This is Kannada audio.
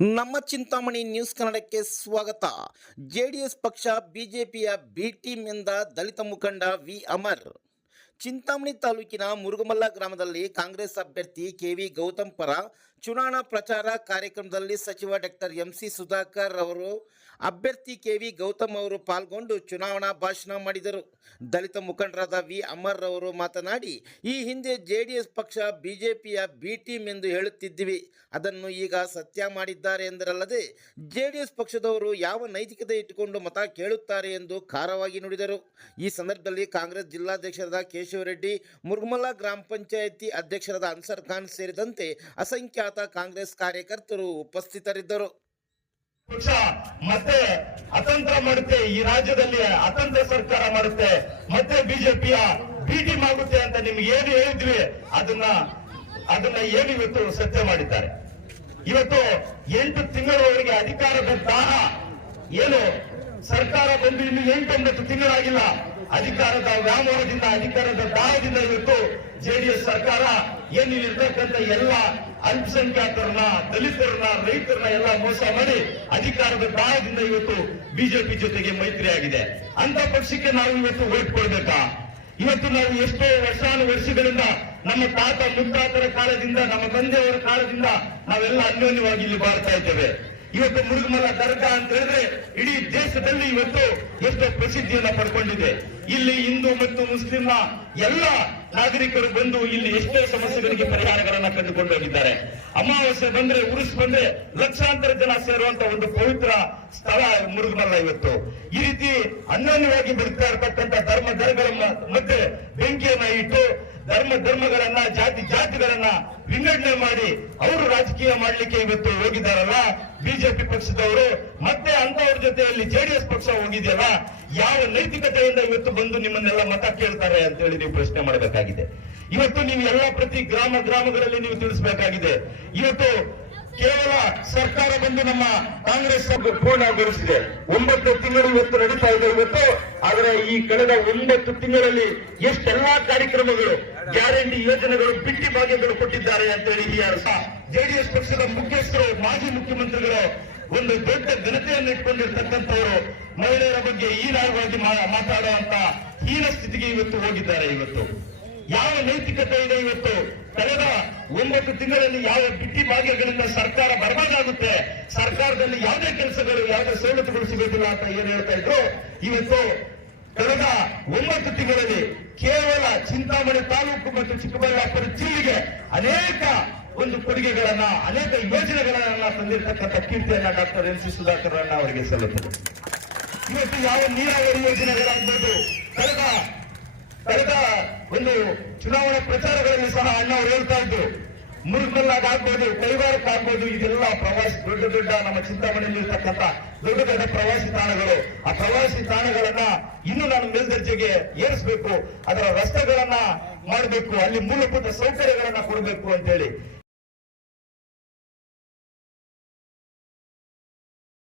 ನಮ್ಮ ಚಿಂತಾಮಣಿ ನ್ಯೂಸ್ ಕನ್ನಡಕ್ಕೆ ಸ್ವಾಗತ. ಜೆಡಿಎಸ್ ಪಕ್ಷ ಬಿಜೆಪಿಯ ಬಿ ಟೀಮ್ ಎಂದ ದಲಿತ ಮುಖಂಡ ವಿ ಅಮರ್. ಚಿಂತಾಮಣಿ ತಾಲೂಕಿನ ಮುರುಗಮಲ್ಲ ಗ್ರಾಮದಲ್ಲಿ ಕಾಂಗ್ರೆಸ್ ಅಭ್ಯರ್ಥಿ ಕೆವಿ ಗೌತಮ್ ಪರ ಚುನಾವಣಾ ಪ್ರಚಾರ ಕಾರ್ಯಕ್ರಮದಲ್ಲಿ ಸಚಿವ ಡಾಕ್ಟರ್ ಎಂಸಿ ಸುಧಾಕರ್ ಅವರು ಅಭ್ಯರ್ಥಿ ಕೆವಿ ಗೌತಮ್ ಅವರು ಪಾಲ್ಗೊಂಡು ಚುನಾವಣಾ ಭಾಷಣ ಮಾಡಿದರು. ದಲಿತ ಮುಖಂಡರಾದ ವಿ ಅಮರ್ ಅವರು ಮಾತನಾಡಿ, ಈ ಹಿಂದೆ ಜೆಡಿಎಸ್ ಪಕ್ಷ ಬಿಜೆಪಿಯ ಬಿ ಟೀಮ್ ಎಂದು ಹೇಳುತ್ತಿದ್ದಿವಿ, ಅದನ್ನು ಈಗ ಸತ್ಯ ಮಾಡಿದ್ದಾರೆ ಎಂದರಲ್ಲದೆ ಜೆಡಿಎಸ್ ಪಕ್ಷದವರು ಯಾವ ನೈತಿಕತೆ ಇಟ್ಟುಕೊಂಡು ಮತ ಕೇಳುತ್ತಾರೆ ಎಂದು ಖಾರವಾಗಿ ನುಡಿದರು. ಈ ಸಂದರ್ಭದಲ್ಲಿ ಕಾಂಗ್ರೆಸ್ ಜಿಲ್ಲಾಧ್ಯಕ್ಷರಾದ ಕೇಶವರೆಡ್ಡಿ, ಮುರುಗಮಲ್ಲ ಗ್ರಾಮ ಪಂಚಾಯಿತಿ ಅಧ್ಯಕ್ಷರಾದ ಅನ್ಸರ್ ಖಾನ್ ಸೇರಿದಂತೆ ಅಸಂಖ್ಯಾತ ಕಾಂಗ್ರೆಸ್ ಕಾರ್ಯಕರ್ತರು ಉಪಸ್ಥಿತರಿದ್ದರು. ಪಕ್ಷ ಮತ್ತೆ ಅತಂತ್ರ ಮಾಡುತ್ತೆ, ಈ ರಾಜ್ಯದಲ್ಲಿ ಅತಂತ್ರ ಸರ್ಕಾರ ಮಾಡುತ್ತೆ, ಮತ್ತೆ ಬಿಜೆಪಿಯ ಬಿ ಟೀಮ್ ಆಗುತ್ತೆ ಅಂತ ನಿಮ್ಗೆ ಏನು ಹೇಳಿದ್ವಿ ಅದನ್ನ ಏನು ಇವತ್ತು ಸತ್ಯ ಮಾಡಿದ್ದಾರೆ. ಇವತ್ತು 8 ತಿಂಗಳವರೆಗೆ ಅಧಿಕಾರದ ದಾಹ, ಏನು ಸರ್ಕಾರ ಬಂದು ಇನ್ನು 8-9 ತಿಂಗಳಾಗಿಲ್ಲ, ಅಧಿಕಾರದ ವ್ಯಾಮೋಹದಿಂದ, ಅಧಿಕಾರದ ದಾಹದಿಂದ ಇವತ್ತು ಜೆಡಿಎಸ್ ಸರ್ಕಾರ ಏನಿರ್ತಕ್ಕಂಥ ಎಲ್ಲ ಅಲ್ಪಸಂಖ್ಯಾತರನ್ನ, ದಲಿತರನ್ನ, ರೈತರನ್ನ ಎಲ್ಲ ಮೋಸ ಮಾಡಿ ಅಧಿಕಾರದ ದಾಹದಿಂದ ಇವತ್ತು ಬಿಜೆಪಿ ಜೊತೆಗೆ ಮೈತ್ರಿ ಆಗಿದೆ. ಅಂತ ಪಕ್ಷಕ್ಕೆ ನಾವು ಇವತ್ತು ವೋಟ್ ಕೊಡ್ಬೇಕಾ? ಇವತ್ತು ನಾವು ಎಷ್ಟೋ ವರ್ಷಗಳಿಂದ ನಮ್ಮ ತಾತ ಮುತ್ತಾತರ ಕಾಲದಿಂದ, ನಮ್ಮ ತಂದೆಯವರ ಕಾಲದಿಂದ ನಾವೆಲ್ಲ ಅನ್ಯೋನ್ಯವಾಗಿ ಇಲ್ಲಿ ಬಾಳ್ತಾ ಇದ್ದೇವೆ. ಇವತ್ತು ಮುರುಗಮಲ್ಲ ದರ್ಗಾ ಅಂತ ಹೇಳಿದ್ರೆ ಇಡೀ ದೇಶದಲ್ಲಿ ಇವತ್ತು ಎಷ್ಟೋ ಪ್ರಸಿದ್ಧಿಯನ್ನ ಪಡ್ಕೊಂಡಿದೆ. ಇಲ್ಲಿ ಹಿಂದೂ ಮತ್ತು ಮುಸ್ಲಿಂನ ಎಲ್ಲ ನಾಗರಿಕರು ಬಂದು ಇಲ್ಲಿ ಎಷ್ಟೋ ಸಮಸ್ಯೆಗಳಿಗೆ ಪರಿಹಾರಗಳನ್ನ ಕಂಡುಕೊಂಡು ಹೋಗಿದ್ದಾರೆ. ಅಮಾವಾಸ್ಯೆ ಬಂದ್ರೆ, ಉರುಸ್ ಬಂದ್ರೆ ಲಕ್ಷಾಂತರ ಜನ ಸೇರುವಂತ ಒಂದು ಪವಿತ್ರ ಸ್ಥಳ ಮುರುಗಮಲ್ಲ. ಇವತ್ತು ಈ ರೀತಿ ಅನ್ಯೋನ್ಯವಾಗಿ ಬದುಕ್ತಾ ಇರತಕ್ಕಂಥ ಧರ್ಮಗಳ ಮಧ್ಯೆ ಬೆಂಕಿಯನ್ನ ಇಟ್ಟು ಧರ್ಮಗಳನ್ನ, ಜಾತಿಗಳನ್ನ ವಿಂಗಡಣೆ ಮಾಡಿ ಅವರು ರಾಜಕೀಯ ಮಾಡ್ಲಿಕ್ಕೆ ಇವತ್ತು ಹೋಗಿದ್ದಾರಲ್ಲ ಬಿಜೆಪಿ ಪಕ್ಷದವರು. ಮತ್ತೆ ಅಂತವ್ರ ಜೊತೆಯಲ್ಲಿ ಜೆಡಿಎಸ್ ಪಕ್ಷ ಹೋಗಿದೆಯಲ್ಲ, ಯಾವ ನೈತಿಕತೆಯಿಂದ ಇವತ್ತು ಬಂದು ನಿಮ್ಮನ್ನೆಲ್ಲ ಮತ ಕೇಳ್ತಾರೆ ಅಂತ ಹೇಳಿ ನೀವು ಪ್ರಶ್ನೆ ಮಾಡಬೇಕಾಗಿದೆ. ಇವತ್ತು ನೀವು ಎಲ್ಲ ಪ್ರತಿ ಗ್ರಾಮಗಳಲ್ಲಿ ನೀವು ತಿಳಿಸಬೇಕಾಗಿದೆ. ಇವತ್ತು ಕೇವಲ ಸರ್ಕಾರ ಬಂದು ನಮ್ಮ ಕಾಂಗ್ರೆಸ್ ಪೂರ್ಣಗೊಳಿಸಿದೆ. 9 ತಿಂಗಳು ಇವತ್ತು ನಡೀತಾ ಇದೆ ಇವತ್ತು. ಆದರೆ ಈ ಕಳೆದ 9 ತಿಂಗಳಲ್ಲಿ ಎಷ್ಟೆಲ್ಲಾ ಕಾರ್ಯಕ್ರಮಗಳು, ಗ್ಯಾರಂಟಿ ಯೋಜನೆಗಳು, ಬಿಟ್ಟಿ ಭಾಗ್ಯಗಳು ಕೊಟ್ಟಿದ್ದಾರೆ ಅಂತ ಹೇಳಿ ಜೆಡಿಎಸ್ ಪಕ್ಷದ ಮುಖ್ಯಸ್ಥರು, ಮಾಜಿ ಮುಖ್ಯಮಂತ್ರಿಗಳು ಒಂದು ದೊಡ್ಡ ಘನತೆಯನ್ನು ಇಟ್ಕೊಂಡಿರ್ತಕ್ಕಂಥವರು ಮಹಿಳೆಯರ ಬಗ್ಗೆ ಹೀನಾಯವಾಗಿ ಮಾತಾಡುವಂತ ಹೀನ ಸ್ಥಿತಿಗೆ ಇವತ್ತು ಹೋಗಿದ್ದಾರೆ. ಇವತ್ತು ಯಾವ ನೈತಿಕತೆ ಇದೆ? ಇವತ್ತು ಕಳೆದ 9 ತಿಂಗಳಲ್ಲಿ ಯಾವ ಬಿಟ್ಟಿ ಭಾಗ್ಯಗಳಿಂದ ಸರ್ಕಾರ ಬರಬಾರ್ದಾಗುತ್ತೆ, ಸರ್ಕಾರದಲ್ಲಿ ಯಾವುದೇ ಕೆಲಸಗಳು, ಯಾವುದೇ ಸವಲತ್ತುಗಳು ಸಿಗೋದಿಲ್ಲ ಅಂತ ಏನ್ ಹೇಳ್ತಾ ಇದ್ರು. ಇವತ್ತು ಕಳೆದ 9 ತಿಂಗಳಲ್ಲಿ ಕೇವಲ ಚಿಂತಾಮಣಿ ತಾಲೂಕು ಮತ್ತು ಚಿಕ್ಕಬಳ್ಳಾಪುರ ಜಿಲ್ಲೆಗೆ ಅನೇಕ ಒಂದು ಕೊಡುಗೆಗಳನ್ನ, ಅನೇಕ ಯೋಜನೆಗಳನ್ನ ತಂದಿರತಕ್ಕಂಥ ಕೀರ್ತಿಯನ್ನ ಡಾಕ್ಟರ್ ಎಂಸಿ ಸುಧಾಕರ್ ಅವರಿಗೆ ಸಲ್ಲುತ್ತದೆ. ಇವತ್ತು ಯಾವ ನೀರಾವರಿ ಯೋಜನೆಗಳಾಗ್ಬೋದು, ಕಳೆದ ಒಂದು ಚುನಾವಣಾ ಪ್ರಚಾರಗಳಲ್ಲಿ ಸಹ ಅಣ್ಣ ಅವರು ಹೇಳ್ತಾ ಇದ್ರು, ಮುರುಗಮಲ್ಲಾಗ್ಬೋದು, ಕೈವಾರಕ್ಕಾಗ್ಬೋದು, ಇದೆಲ್ಲ ಪ್ರವಾಸಿ ದೊಡ್ಡ ನಮ್ಮ ಚಿಂತಾಮಣಿಯಲ್ಲಿ ಇರ್ತಕ್ಕಂಥ ದೊಡ್ಡ ಪ್ರವಾಸಿ ತಾಣಗಳು. ಆ ಪ್ರವಾಸಿ ತಾಣಗಳನ್ನ ಇನ್ನು ನಾನು ಮೇಲ್ದರ್ಜೆಗೆ ಏರಿಸಬೇಕು, ಅದರ ರಸ್ತೆಗಳನ್ನ ಮಾಡಬೇಕು, ಅಲ್ಲಿ ಮೂಲಭೂತ ಸೌಕರ್ಯಗಳನ್ನ ಕೊಡಬೇಕು ಅಂತ ಹೇಳಿ